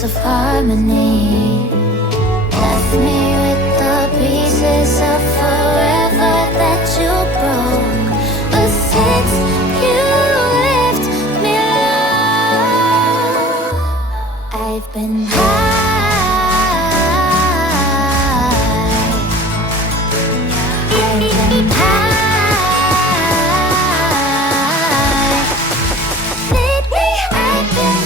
piece of harmony. Left me with the pieces of forever that you broke. But since you left me alone, I've been high. I've been high. Lately I've been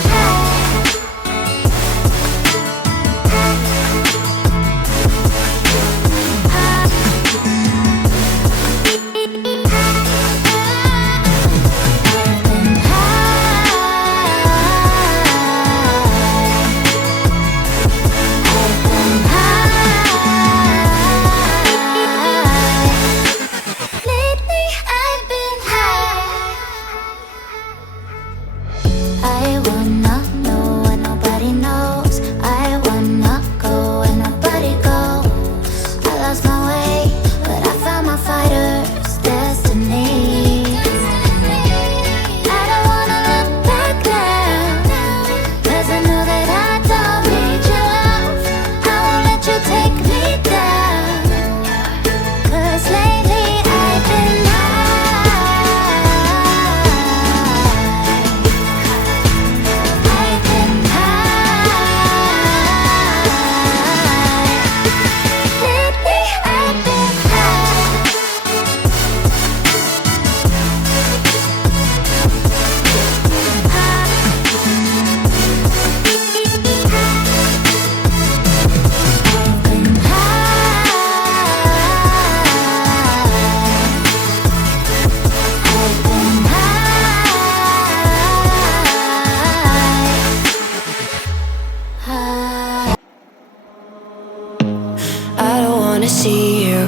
see you.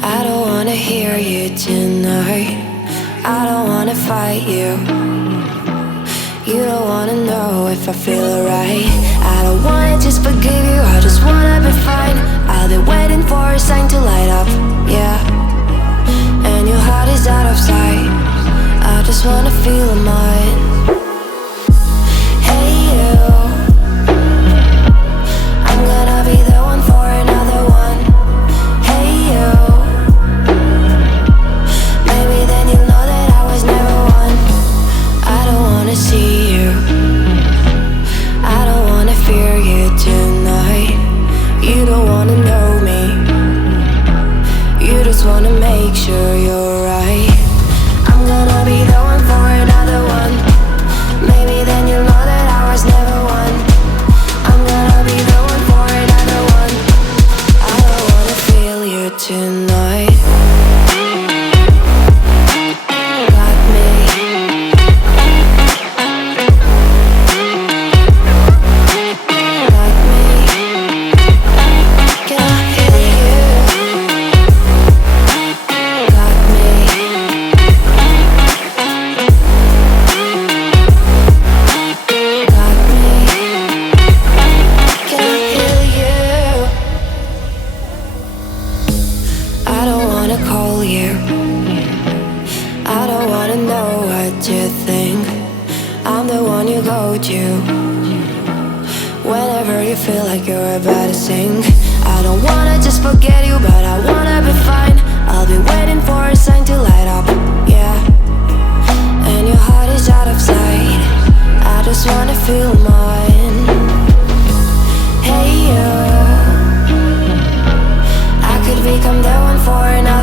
I don't wanna hear you tonight. I don't wanna fight you. You don't wanna know if I feel alright. I don't wanna just forgive you, I just wanna be fine. I'll be waiting for a sign to light up, yeah. And your heart is out of sight. I just wanna feel mine. Hey you, I'm gonna be the one for another one. Hey you, maybe then you'll know that I was never one. I don't wanna see you, I don't wanna fear you tonight. You don't wanna know me, you just wanna make sure you're right. I'm gonna be the one for another one. Maybe then you'll know that I was never one. I'm gonna be the one for another one. I don't wanna feel you tonight. Got me. Got me. Can I hear you? Got me. Got me. Can I hear you? I don't wanna call you. I don't wanna know what you think. I'm the one you go to whenever you feel like you're about to sink. I don't wanna just forget you, but I wanna be fine. I'll be waiting for a sign to light up, yeah. And your heart is out of sight. I just wanna feel mine. Hey you, I could become the one for another